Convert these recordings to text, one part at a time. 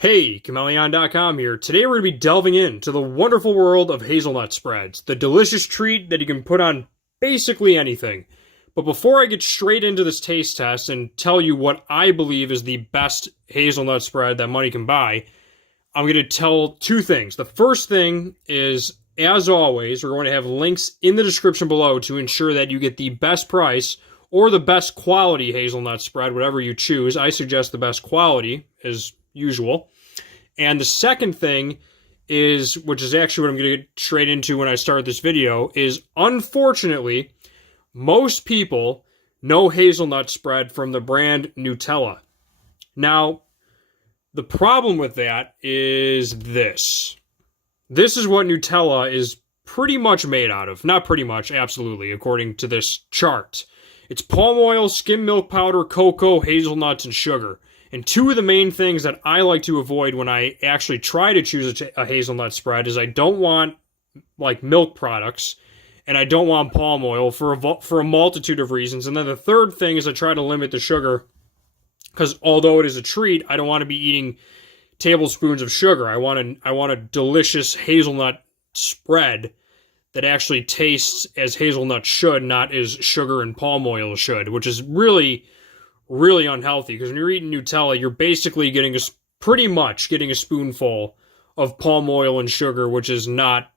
Hey, kindleunlimtied.com here. Today we're going to be delving into the wonderful world of hazelnut spreads, the delicious treat that you can put on basically anything. But before I get straight into this taste test and tell you what I believe is the best hazelnut spread that money can buy, I'm going to tell two things. The first thing is, as always, we're going to have links in the description below to ensure that you get the best price or the best quality hazelnut spread, whatever you choose. I suggest the best quality as usual. And the second thing is, which is actually what I'm going to get straight into when I start this video, is unfortunately, most people know hazelnut spread from the brand Nutella. Now, the problem with that is this. This is what Nutella is pretty much made out of. Not pretty much, absolutely, according to this chart. It's palm oil, skim milk powder, cocoa, hazelnuts, and sugar. And two of the main things that I like to avoid when I actually try to choose a hazelnut spread is I don't want like milk products and I don't want palm oil for a multitude of reasons. And then the third thing is I try to limit the sugar because although it is a treat, I don't want to be eating tablespoons of sugar. I want a delicious hazelnut spread that actually tastes as hazelnut should, not as sugar and palm oil should, which is really unhealthy, because when you're eating Nutella, you're basically pretty much getting a spoonful of palm oil and sugar, which is not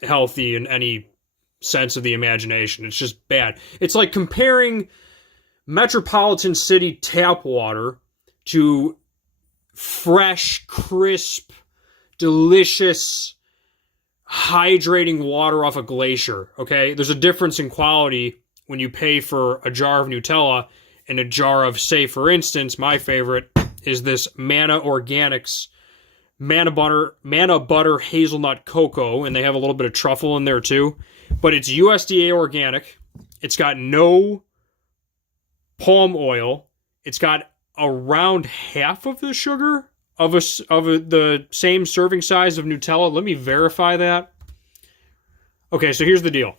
healthy in any sense of the imagination. It's just bad. It's like comparing metropolitan city tap water to fresh, crisp, delicious, hydrating water off a glacier, okay? There's a difference in quality when you pay for a jar of Nutella and a jar of, say, for instance, my favorite is this Manna Organics Manna Butter Hazelnut Cocoa, and they have a little bit of truffle in there too. But it's USDA organic. It's got no palm oil. It's got around half of the sugar of the same serving size of Nutella. Let me verify that. Okay, so here's the deal.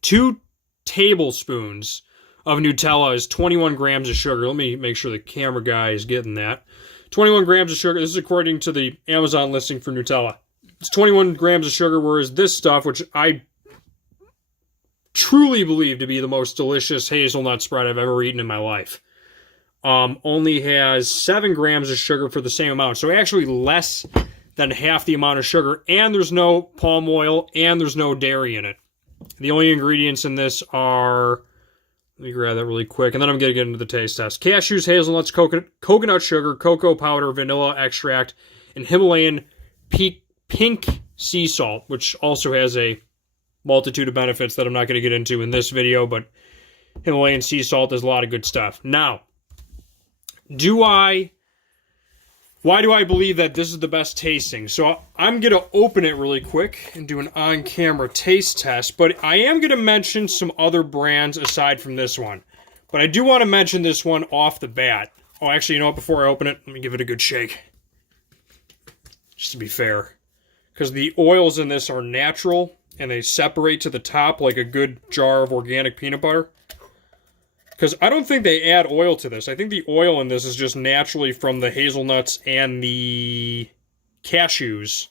2 tablespoons of Nutella is 21 grams of sugar. Let me make sure the camera guy is getting that. 21 grams of sugar. This is according to the Amazon listing for Nutella. It's 21 grams of sugar, whereas this stuff, which I truly believe to be the most delicious hazelnut spread I've ever eaten in my life, only has 7 grams of sugar for the same amount. So actually less than half the amount of sugar, and there's no palm oil, and there's no dairy in it. The only ingredients in this are, let me grab that really quick, and then I'm going to get into the taste test. Cashews, hazelnuts, coconut sugar, cocoa powder, vanilla extract, and Himalayan pink sea salt, which also has a multitude of benefits that I'm not going to get into in this video, but Himalayan sea salt does a lot of good stuff. Now, why do I believe that this is the best tasting? So I'm going to open it really quick and do an on-camera taste test, but I am going to mention some other brands aside from this one. But I do want to mention this one off the bat. Oh, actually, you know what? Before I open it, let me give it a good shake. Just to be fair. Because the oils in this are natural, and they separate to the top like a good jar of organic peanut butter. Because I don't think they add oil to this. I think the oil in this is just naturally from the hazelnuts and the cashews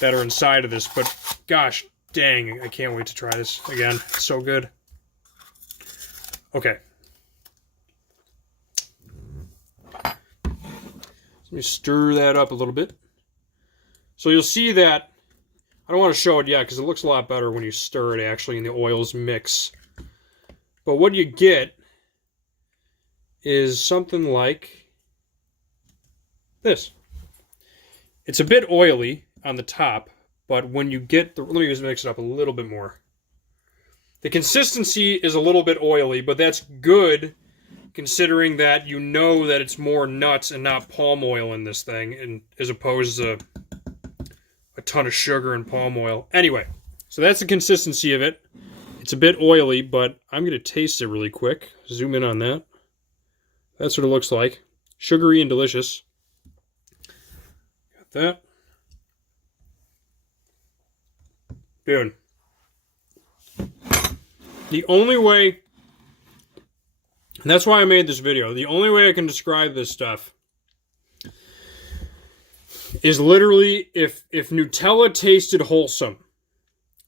that are inside of this. But gosh dang, I can't wait to try this again. It's so good. Okay. Let me stir that up a little bit. So you'll see that, I don't want to show it yet because it looks a lot better when you stir it actually and the oils mix. But what you get is something like this. It's a bit oily on the top, but when you get let me just mix it up a little bit more. The consistency is a little bit oily, but that's good considering that you know that it's more nuts and not palm oil in this thing, and as opposed to a ton of sugar and palm oil. Anyway, so that's the consistency of it. It's a bit oily, but I'm going to taste it really quick. Zoom in on that. That's what it looks like. Sugary and delicious. Got that. Dude. The only way, and that's why I made this video, the only way I can describe this stuff is literally if Nutella tasted wholesome,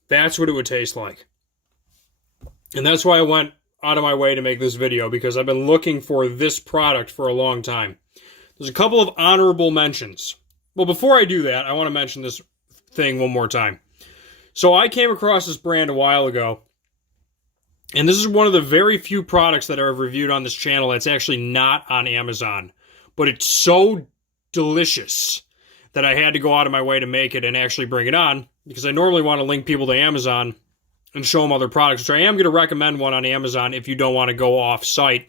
that's what it would taste like. And that's why I went out of my way to make this video, because I've been looking for this product for a long time. There's a couple of honorable mentions. Well, before I do that, I want to mention this thing one more time. So I came across this brand a while ago, and this is one of the very few products that I've reviewed on this channel that's actually not on Amazon. But it's so delicious that I had to go out of my way to make it and actually bring it on, because I normally want to link people to Amazon and show them other products, which I am going to recommend one on Amazon if you don't want to go off-site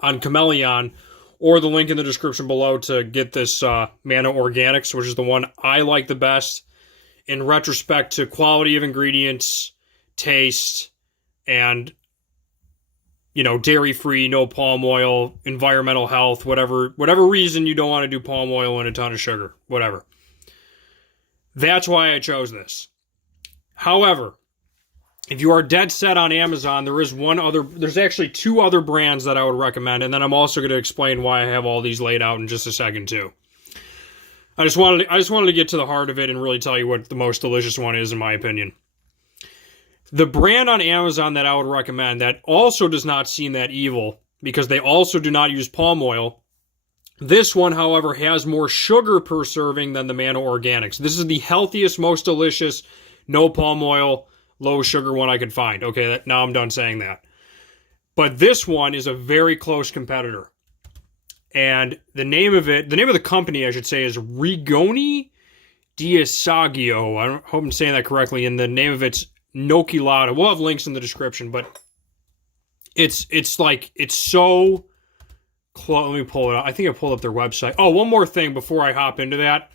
on Chameleon, or the link in the description below to get this Mana Organics, which is the one I like the best in retrospect to quality of ingredients, taste, and, you know, dairy-free, no palm oil, environmental health, whatever reason you don't want to do palm oil and a ton of sugar, whatever. That's why I chose this. However, if you are dead set on Amazon, there's actually two other brands that I would recommend, and then I'm also going to explain why I have all these laid out in just a second too. I just wanted to get to the heart of it and really tell you what the most delicious one is, in my opinion. The brand on Amazon that I would recommend that also does not seem that evil, because they also do not use palm oil. This one, however, has more sugar per serving than the Mana Organics. This is the healthiest, most delicious, no palm oil, low sugar one I could find. Okay, now I'm done saying that. But this one is a very close competitor. And the name of the company, I should say, is Rigoni Diasaggio. I hope I'm saying that correctly. And the name of it's Nutella. We'll have links in the description, but it's so close. Let me pull it up. I think I pulled up their website. Oh, one more thing before I hop into that.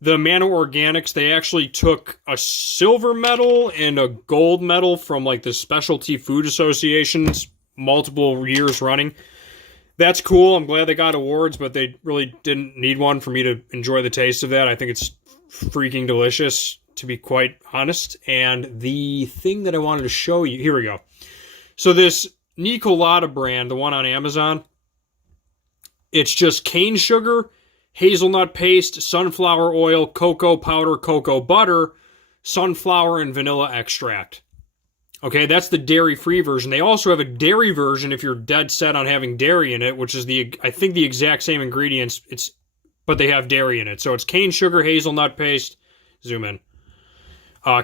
The Mana Organics, they actually took a silver medal and a gold medal from like the Specialty Food Associations multiple years running. That's cool. I'm glad they got awards, but they really didn't need one for me to enjoy the taste of that. I think it's freaking delicious, to be quite honest. And the thing that I wanted to show you, here we go. So this Nutella brand, the one on Amazon, it's just cane sugar, hazelnut paste, sunflower oil, cocoa powder, cocoa butter, sunflower, and vanilla extract. Okay, that's the dairy-free version. They also have a dairy version if you're dead set on having dairy in it, which is I think the exact same ingredients, but they have dairy in it. So it's cane sugar, hazelnut paste, zoom in.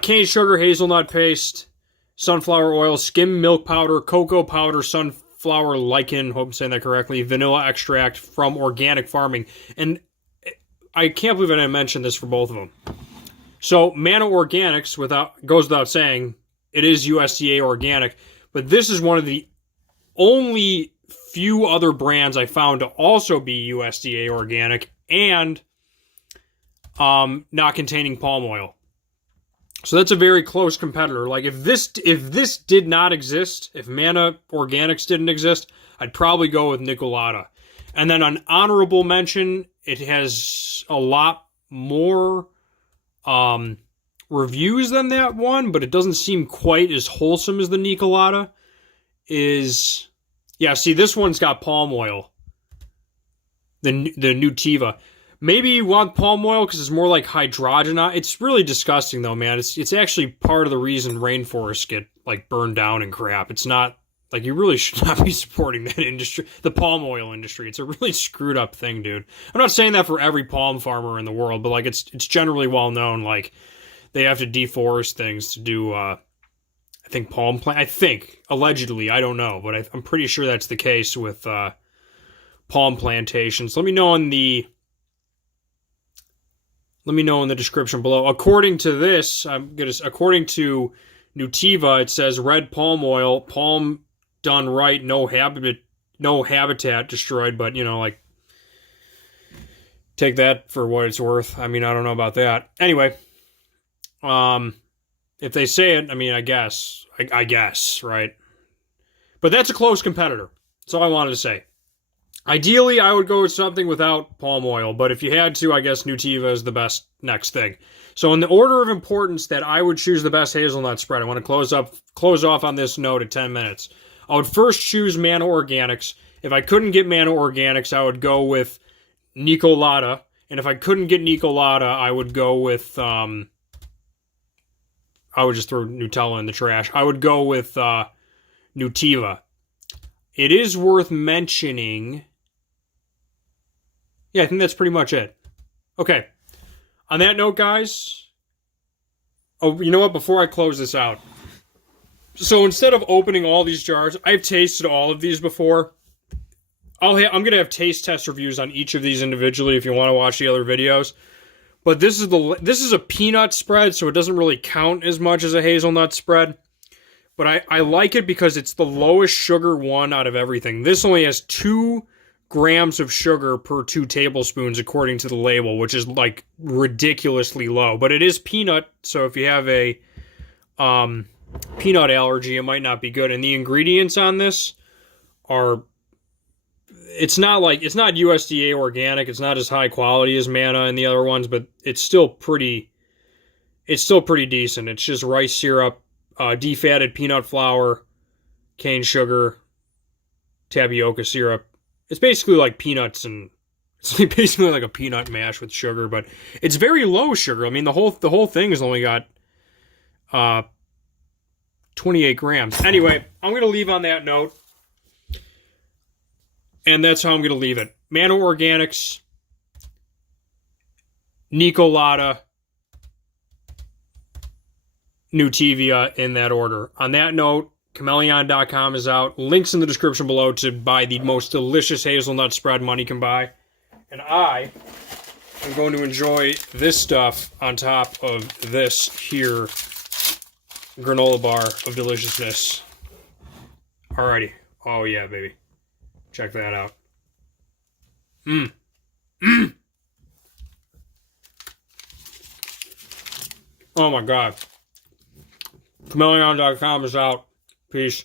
Cane sugar, hazelnut paste, sunflower oil, skim milk powder, cocoa powder, sunflower lichen, hope I'm saying that correctly, vanilla extract from organic farming. And I can't believe I didn't mention this for both of them. So Mana Organics, goes without saying, it is USDA organic, but this is one of the only few other brands I found to also be USDA organic and not containing palm oil. So that's a very close competitor. Like if this did not exist, if Mana Organics didn't exist, I'd probably go with Nutella. And then an honorable mention, it has a lot more reviews than that one, but it doesn't seem quite as wholesome as the Nutella. See, this one's got palm oil. The Nutella. Maybe you want palm oil because it's more like hydrogenate. It's really disgusting though, man. It's actually part of the reason rainforests get like burned down and crap. It's not like, you really should not be supporting that industry, the palm oil industry. It's a really screwed up thing, dude. I'm not saying that for every palm farmer in the world, but like it's generally well known. Like they have to deforest things to do, I think palm plant. I think allegedly, I don't know, but I'm pretty sure that's the case with palm plantations. Let me know in the description below. According to this, according to Nutella, it says red palm oil, palm done right, no habitat destroyed, but you know, like, take that for what it's worth. I mean, I don't know about that. Anyway, if they say it, I mean, I guess, right? But that's a close competitor. That's all I wanted to say. Ideally, I would go with something without palm oil, but if you had to, I guess Nutella is the best next thing. So in the order of importance that I would choose the best hazelnut spread, I want to close off on this note at 10 minutes. I would first choose Mana Organics. If I couldn't get Mana Organics, I would go with Nutella. And if I couldn't get Nicolata, I would go with, I would just throw Nutella in the trash. I would go with Nutella. It is worth mentioning. Yeah, I think that's pretty much it. Okay. On that note, guys. Oh, you know what? Before I close this out. So instead of opening all these jars, I've tasted all of these before. I'm going to have taste test reviews on each of these individually if you want to watch the other videos. But this is a peanut spread, so it doesn't really count as much as a hazelnut spread. But I like it because it's the lowest sugar one out of everything. This only has 2 grams of sugar per 2 tablespoons according to the label, which is like ridiculously low. But it is peanut, so if you have a peanut allergy, it might not be good. And the ingredients on this are... It's not USDA organic. It's not as high quality as Manna and the other ones, but it's still pretty decent. It's just rice syrup, defatted peanut flour, cane sugar, tapioca syrup. It's basically like peanuts, and it's basically like a peanut mash with sugar, but it's very low sugar. I mean, the whole thing has only got 28 grams. Anyway, I'm going to leave on that note. And that's how I'm going to leave it. Manna Organics, Nicolata, Nutella in that order. On that note, Chameleon.com is out. Links in the description below to buy the most delicious hazelnut spread money can buy. And I am going to enjoy this stuff on top of this here granola bar of deliciousness. Alrighty. Oh yeah, baby. Check that out. Oh my God. Chameleon.com is out. Peace.